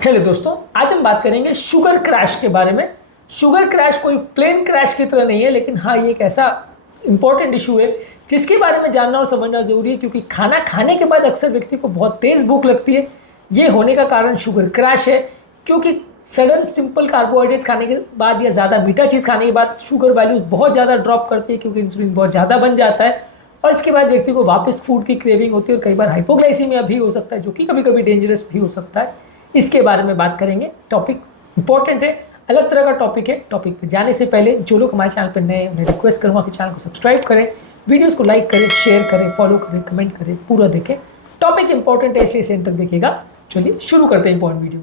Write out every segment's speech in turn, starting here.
Hello दोस्तों, आज हम बात करेंगे शुगर क्रैश के बारे में। शुगर क्रैश कोई प्लेन क्रैश की तरह नहीं है, लेकिन हाँ, ये एक ऐसा इंपॉर्टेंट इशू है जिसके बारे में जानना और समझना जरूरी है, क्योंकि खाना खाने के बाद अक्सर व्यक्ति को बहुत तेज भूख लगती है। ये होने का कारण शुगर क्रैश है, क्योंकि सडन सिंपल कार्बोहाइड्रेट्स खाने के बाद या ज़्यादा मीठा चीज़ खाने के बाद शुगर वैल्यूज बहुत ज़्यादा ड्रॉप करती है, क्योंकि इंसुलिन बहुत ज़्यादा बन जाता है और इसके बाद व्यक्ति को वापस फूड की क्रेविंग होती है और कई बार हाइपोग्लाइसीमिया भी हो सकता है, जो कि कभी कभी डेंजरस भी हो सकता है। इसके बारे में बात करेंगे। टॉपिक इंपॉर्टेंट है, अलग तरह का टॉपिक है। टॉपिक पे जाने से पहले जो लोग हमारे चैनल पर नए हैं उन्हें रिक्वेस्ट करूँगा कि चैनल को सब्सक्राइब करें, वीडियोस को लाइक करें, शेयर करें, फॉलो करें, कमेंट करें, पूरा देखें। टॉपिक इंपॉर्टेंट है, इसलिए इसे अंत तक देखिएगा। चलिए शुरू करते हैं इंपॉर्टेंट वीडियो।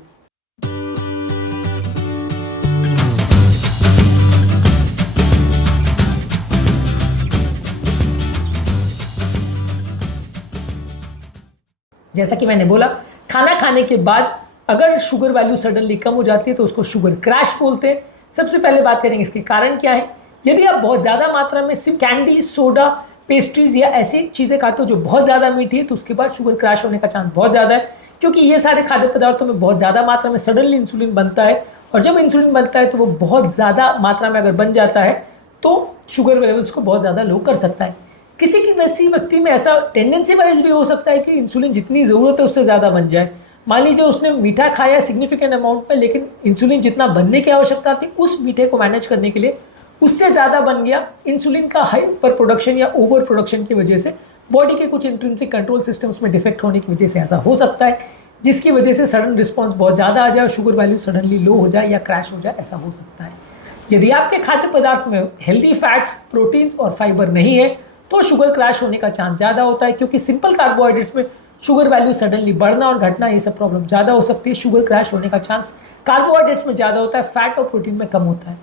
जैसा कि मैंने बोला, खाना खाने के बाद अगर शुगर वैल्यू सडनली कम हो जाती है तो उसको शुगर क्रैश बोलते हैं। सबसे पहले बात करेंगे इसके कारण क्या है। यदि आप बहुत ज़्यादा मात्रा में सिर्फ कैंडी, सोडा, पेस्ट्रीज या ऐसी चीज़ें खाते हो जो बहुत ज़्यादा मीठी है, तो उसके बाद शुगर क्रैश होने का चांस बहुत ज़्यादा है, क्योंकि ये सारे खाद्य पदार्थों में बहुत ज़्यादा मात्रा में सडनली इंसुलिन बनता है और जब इंसुलिन बनता है तो वो बहुत ज़्यादा मात्रा में अगर बन जाता है तो शुगर लेवल्स को बहुत ज़्यादा लो कर सकता है। किसी वैसी व्यक्ति में ऐसा टेंडेंसी वाइज भी हो सकता है कि इंसुलिन जितनी ज़रूरत है उससे ज़्यादा बन जाए। मान लीजिए उसने मीठा खाया सिग्निफिकेंट अमाउंट में, लेकिन इंसुलिन जितना बनने की आवश्यकता थी उस मीठे को मैनेज करने के लिए उससे ज़्यादा बन गया। इंसुलिन का हाइपर प्रोडक्शन या ओवर प्रोडक्शन की वजह से बॉडी के कुछ इंट्रिंसिक कंट्रोल सिस्टम्स में डिफेक्ट होने की वजह से ऐसा हो सकता है, जिसकी वजह से सडन रिस्पॉन्स बहुत ज़्यादा आ जाए और शुगर वैल्यू सडनली लो हो जाए या क्रैश हो जाए, ऐसा हो सकता है। यदि आपके खाद्य पदार्थ में हेल्दी फैट्स, प्रोटीन्स और फाइबर नहीं है तो शुगर क्रैश होने का चांस ज़्यादा होता है, क्योंकि सिंपल कार्बोहाइड्रेट्स में शुगर वैल्यू सडनली बढ़ना और घटना ये सब प्रॉब्लम ज़्यादा हो सकती है। शुगर क्रैश होने का चांस कार्बोहाइड्रेट्स में ज़्यादा होता है, फैट और प्रोटीन में कम होता है।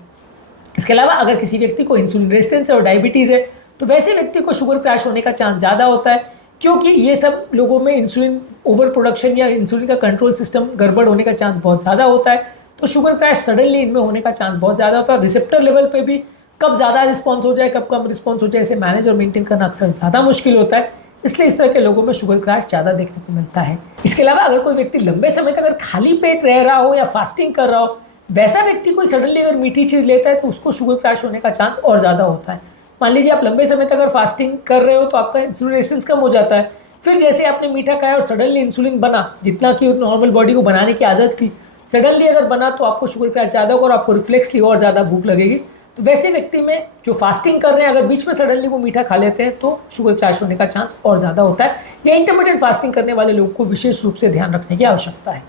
इसके अलावा अगर किसी व्यक्ति को इंसुलिन रेजिस्टेंस है और डायबिटीज़ है तो वैसे व्यक्ति को शुगर क्रैश होने का चांस ज़्यादा होता है, क्योंकि ये सब लोगों में इंसुलिन ओवर प्रोडक्शन या इंसुलिन का कंट्रोल सिस्टम गड़बड़ होने का चांस बहुत ज़्यादा होता है। तो शुगर क्रैश सडनली इनमें होने का चांस बहुत ज़्यादा होता है। रिसेप्टर लेवल पे भी कब ज़्यादा रिस्पॉन्स हो जाए, कब कम रिस्पॉन्स हो जाए, इसे मैनेज और मेंटेन करना अक्सर ज़्यादा मुश्किल होता है, इसलिए इस तरह के लोगों में शुगर क्रैश ज़्यादा देखने को मिलता है। इसके अलावा अगर कोई व्यक्ति लंबे समय तक अगर खाली पेट रह रहा हो या फास्टिंग कर रहा हो, वैसा व्यक्ति कोई सडनली अगर मीठी चीज़ लेता है तो उसको शुगर क्रैश होने का चांस और ज़्यादा होता है। मान लीजिए आप लंबे समय तक अगर फास्टिंग कर रहे हो तो आपका इंसुलिन रेजिस्टेंस कम हो जाता है, फिर जैसे आपने मीठा खाया और सडनली इंसुलिन बना जितना कि नॉर्मल बॉडी को बनाने की आदत थी, सडनली अगर बना तो आपको शुगर क्रैश ज़्यादा होगा और आपको रिफ्लेक्सली और ज़्यादा भूख लगेगी। तो वैसे व्यक्ति में जो फास्टिंग कर रहे हैं अगर बीच में सडनली वो मीठा खा लेते हैं तो शुगर क्रैश होने का चांस और ज़्यादा होता है। या इंटरमिटेंट फास्टिंग करने वाले लोगों को विशेष रूप से ध्यान रखने की आवश्यकता है।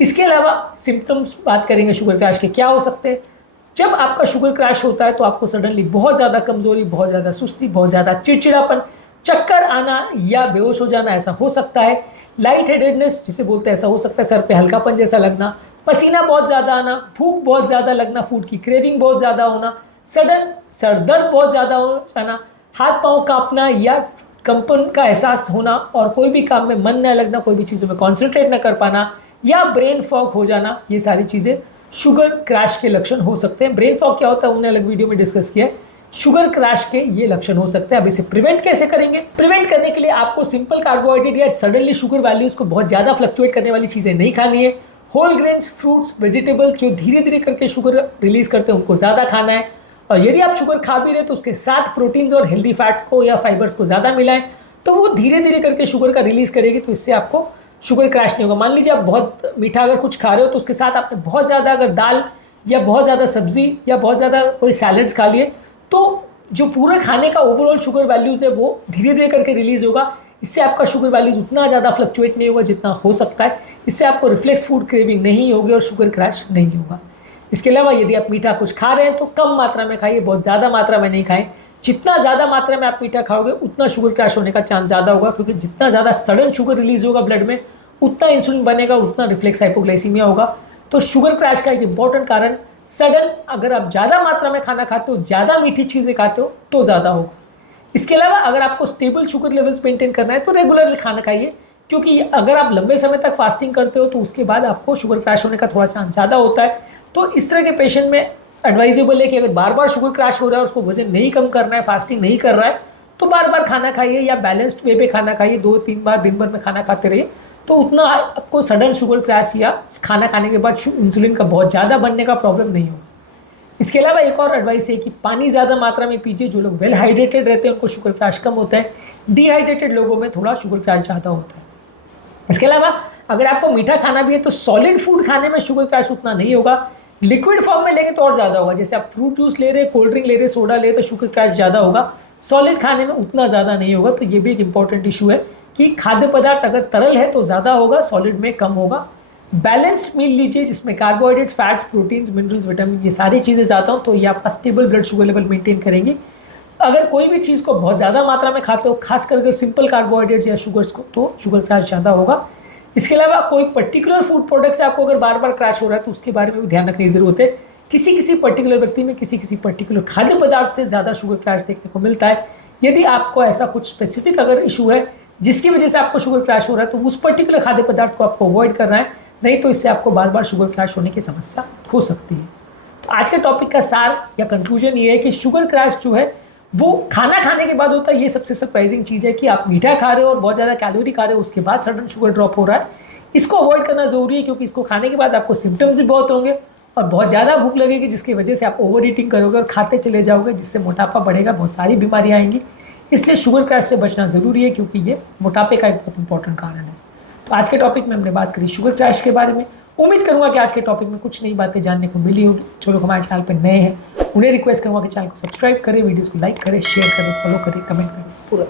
इसके अलावा सिम्टम्स बात करेंगे शुगर क्रैश के क्या हो सकते हैं। जब आपका शुगर क्रैश होता है तो आपको सडनली बहुत ज़्यादा कमजोरी, बहुत ज़्यादा सुस्ती, बहुत ज़्यादा चिड़चिड़ापन, चक्कर आना या बेहोश हो जाना ऐसा हो सकता है। लाइट हेडेडनेस जिसे बोलते हैं ऐसा हो सकता है, सर पे हल्कापन जैसा लगना, पसीना बहुत ज़्यादा आना, भूख बहुत ज़्यादा लगना, फूड की क्रेविंग बहुत ज़्यादा होना, सडन सर दर्द बहुत ज़्यादा हो जाना, हाथ पाँव कांपना या कंपन का एहसास होना और कोई भी काम में मन न लगना, कोई भी चीज़ों में कॉन्सेंट्रेट न कर पाना या ब्रेन फॉग हो जाना, ये सारी चीज़ें शुगर क्रैश के लक्षण हो सकते हैं। ब्रेन फॉग क्या होता है हमने अलग वीडियो में डिस्कस किया है। शुगर क्रैश के ये लक्षण हो सकते हैं। अब इसे प्रिवेंट कैसे करेंगे? प्रिवेंट करने के लिए आपको सिंपल कार्बोहाइड्रेट या सडनली शुगर वैल्यूज को बहुत ज़्यादा फ्लक्चुएट करने वाली चीज़ें नहीं खानी है। होल ग्रेन्स, फ्रूट्स, वेजिटेबल्स जो धीरे धीरे करके शुगर रिलीज करते हैं उनको ज़्यादा खाना है। और यदि आप शुगर खा भी रहे तो उसके साथ प्रोटीन्स और हेल्दी फैट्स को या फाइबर्स को ज़्यादा मिलाएं, तो वो धीरे धीरे करके शुगर का रिलीज करेगी, तो इससे आपको शुगर क्रैश नहीं होगा। मान लीजिए आप बहुत मीठा अगर कुछ खा रहे हो तो उसके साथ आपने बहुत ज़्यादा अगर दाल या बहुत ज़्यादा सब्जी या बहुत ज़्यादा कोई सैलड्स खा लिए, तो जो पूरे खाने का ओवरऑल शुगर वैल्यूज़ है वो धीरे धीरे करके रिलीज़ होगा। इससे आपका शुगर वैल्यूज़ उतना ज़्यादा फ्लक्चुएट नहीं होगा जितना हो सकता है। इससे आपको रिफ्लेक्स फूड क्रेविंग नहीं होगी और शुगर क्रैश नहीं होगा। इसके अलावा यदि आप मीठा कुछ खा रहे हैं तो कम मात्रा में खाइए, बहुत ज़्यादा मात्रा में नहीं खाएं। जितना ज़्यादा मात्रा में आप मीठा खाओगे उतना शुगर क्रैश होने का चांस ज़्यादा होगा, क्योंकि जितना ज़्यादा सडन शुगर रिलीज होगा ब्लड में उतना इंसुलिन बनेगा, उतना रिफ्लेक्स हाइपोग्लाइसीमिया होगा। तो शुगर क्रैश का एक इंपॉर्टेंट कारण सडन, अगर आप ज़्यादा मात्रा में खाना खाते हो, ज़्यादा मीठी चीज़ें खाते हो तो ज़्यादा होगा। इसके अलावा अगर आपको स्टेबल शुगर लेवल्स मेंटेन करना है तो रेगुलरली खाना खाइए, क्योंकि अगर आप लंबे समय तक फास्टिंग करते हो तो उसके बाद आपको शुगर क्रैश होने का थोड़ा चांस ज़्यादा होता है। तो इस तरह के पेशेंट में एडवाइजेबल है कि अगर बार बार शुगर क्रैश हो रहा है और उसको वजन नहीं कम करना है, फास्टिंग नहीं कर रहा है, तो बार बार खाना खाइए या बैलेंस्ड वे पे खाना खाइए, 2-3 बार दिन भर में खाना खाते रहिए, तो उतना आपको सडन शुगर क्रैश या खाना खाने के बाद इंसुलिन का बहुत ज़्यादा बनने का प्रॉब्लम नहीं होगा। इसके अलावा एक और एडवाइस है कि पानी ज़्यादा मात्रा में पीजिए। जो लोग वेल हाइड्रेटेड रहते हैं उनको शुगर क्रैश कम होता है, डिहाइड्रेटेड लोगों में थोड़ा शुगर क्रैश ज़्यादा होता है। इसके अलावा अगर आपको मीठा खाना भी है तो सॉलिड फूड खाने में शुगर क्रैश उतना नहीं होगा, लिक्विड फॉर्म में लेंगे तो और ज़्यादा होगा। जैसे आप फ्रूट जूस ले रहे, कोल्ड ड्रिंक ले रहे, सोडा ले रहे तो शुगर क्रैश ज़्यादा होगा, सॉलिड खाने में उतना ज़्यादा नहीं होगा। तो ये भी एक इंपॉर्टेंट इशू है कि खाद्य पदार्थ अगर तरल है तो ज़्यादा होगा, सॉलिड में कम होगा। बैलेंस्ड मील लीजिए जिसमें carbohydrates, fats, proteins, minerals, vitamin ये सारी चीज़ें ज़्यादा हो, तो ये आपका stable blood sugar level maintain करेंगी। अगर कोई भी चीज़ को बहुत ज़्यादा मात्रा में खाते हो, खासकर अगर सिंपल कार्बोहाइड्रेट्स या शुगर्स को, तो शुगर क्रैश ज़्यादा होगा। इसके अलावा कोई पर्टिकुलर फूड प्रोडक्ट से आपको अगर बार बार क्रैश हो रहा है तो उसके बारे में भी ध्यान रखने की जरूरत है। किसी किसी पर्टिकुलर व्यक्ति में किसी पर्टिकुलर खाद्य पदार्थ से ज़्यादा शुगर क्रैश देखने को मिलता है। यदि आपको ऐसा कुछ स्पेसिफिक अगर इशू है जिसकी वजह से आपको शुगर क्रैश हो रहा है तो उस पर्टिकुलर खाद्य पदार्थ को आपको अवॉइड करना है, नहीं तो इससे आपको बार बार शुगर क्रैश होने की समस्या हो सकती है। तो आज के टॉपिक का सार या कंक्लूजन ये है कि शुगर क्रैश जो है वो खाना खाने के बाद होता है। ये सबसे सरप्राइजिंग चीज़ है कि आप मीठा खा रहे हो और बहुत ज़्यादा कैलोरी खा रहे हो, उसके बाद सडन शुगर ड्रॉप हो रहा है। इसको अवॉइड करना ज़रूरी है क्योंकि इसको खाने के बाद आपको सिम्टम्स भी बहुत होंगे और बहुत ज़्यादा भूख लगेगी, जिसकी वजह से आप ओवर ईटिंग करोगे और खाते चले जाओगे, जिससे मोटापा बढ़ेगा, बहुत सारी बीमारियाँ आएंगी। इसलिए शुगर क्रैश से बचना ज़रूरी है क्योंकि ये मोटापे का एक बहुत इंपॉर्टेंट कारण है। तो आज के टॉपिक में हमने बात करी शुगर क्रैश के बारे में। उम्मीद करूँगा कि आज के टॉपिक में कुछ नई बातें जानने को मिली होगी। जो लोग हमारे चैनल पर नए हैं उन्हें रिक्वेस्ट करूँगा कि चैनल को सब्सक्राइब करें, वीडियोज़ को लाइक करें, शेयर करें, फॉलो करें, कमेंट करें पूरा।